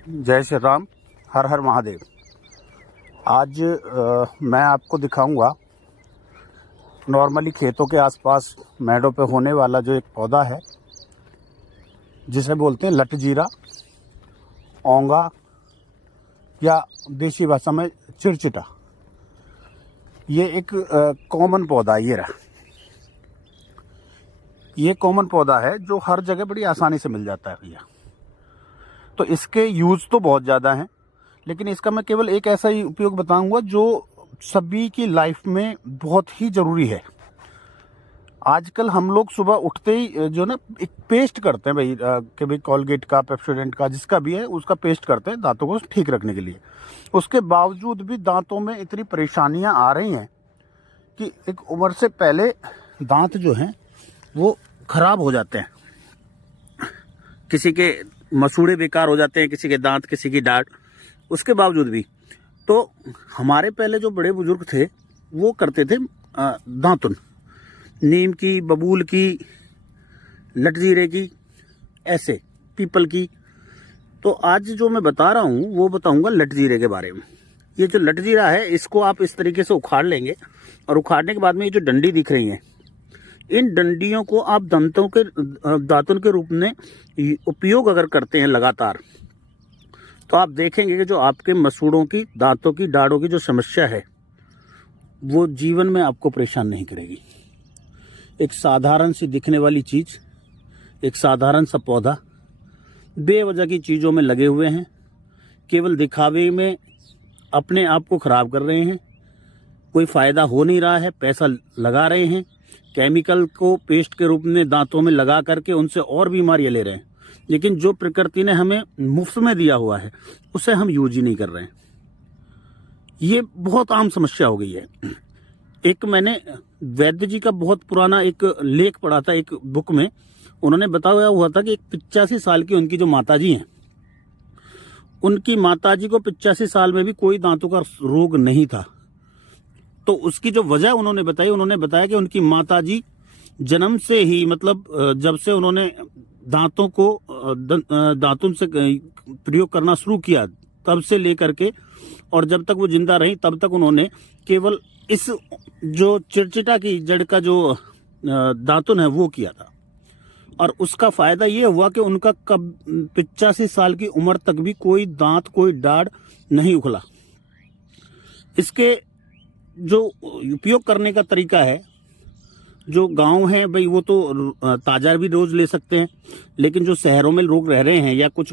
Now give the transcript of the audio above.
जय श्री राम, हर हर महादेव। आज मैं आपको दिखाऊंगा नॉर्मली खेतों के आसपास मेड़ों पे होने वाला जो एक पौधा है जिसे बोलते हैं लटजीरा, औंगा या देसी भाषा में चिड़चिटा। ये एक कॉमन पौधा है। ये रहा, ये कॉमन पौधा है जो हर जगह बड़ी आसानी से मिल जाता है भैया। तो इसके यूज़ तो बहुत ज़्यादा हैं, लेकिन इसका मैं केवल एक ऐसा ही उपयोग बताऊंगा जो सभी की लाइफ में बहुत ही ज़रूरी है। आजकल हम लोग सुबह उठते ही जो ना एक पेस्ट करते हैं भाई, कि भाई कोलगेट का, पेप्सोडेंट का, जिसका भी है उसका पेस्ट करते हैं दांतों को ठीक रखने के लिए। उसके बावजूद भी दांतों में इतनी परेशानियां आ रही हैं कि एक उम्र से पहले दांत जो हैं वो खराब हो जाते हैं। किसी के मसूड़े बेकार हो जाते हैं, किसी के दांत, किसी की डांट। उसके बावजूद भी तो हमारे पहले जो बड़े बुजुर्ग थे वो करते थे दातुन, नीम की, बबूल की, लटजीरे की, ऐसे पीपल की। तो आज जो मैं बता रहा हूँ वो बताऊंगा लटजीरे के बारे में। ये जो लटजीरा है इसको आप इस तरीके से उखाड़ लेंगे और उखाड़ने के बाद में ये जो डंडी दिख रही है, इन डंडियों को आप दातुन के रूप में उपयोग अगर करते हैं लगातार, तो आप देखेंगे कि जो आपके मसूड़ों की, दांतों की, दाढ़ों की जो समस्या है वो जीवन में आपको परेशान नहीं करेगी। एक साधारण सी दिखने वाली चीज़, एक साधारण सा पौधा बेवजह की चीज़ों में लगे हुए हैं, केवल दिखावे में अपने आप को खराब कर रहे हैं। कोई फ़ायदा हो नहीं रहा है, पैसा लगा रहे हैं, केमिकल को पेस्ट के रूप में दांतों में लगा करके उनसे और बीमारियां ले रहे हैं। लेकिन जो प्रकृति ने हमें मुफ्त में दिया हुआ है उसे हम यूज ही नहीं कर रहे हैं। ये बहुत आम समस्या हो गई है। एक मैंने वैद्य जी का बहुत पुराना एक लेख पढ़ा था एक बुक में। उन्होंने बताया हुआ था कि एक 85 साल की उनकी जो माताजी हैं, उनकी माताजी को 85 साल में भी कोई दांतों का रोग नहीं था। तो उसकी जो वजह उन्होंने बताया कि उनकी माताजी जन्म से ही, मतलब जब से उन्होंने दांतों को दातुन से प्रयोग करना शुरू किया तब से लेकर के और जब तक वो जिंदा रही तब तक उन्होंने केवल इस जो चिड़चिटा की जड़ का जो दातुन है वो किया था। और उसका फायदा ये हुआ कि उनका कब 85 साल की उम्र तक भी कोई दांत, कोई दाढ़ नहीं उखला। इसके जो उपयोग करने का तरीका है, जो गांव है भाई वो तो ताजा भी रोज ले सकते हैं, लेकिन जो शहरों में लोग रह रहे हैं या कुछ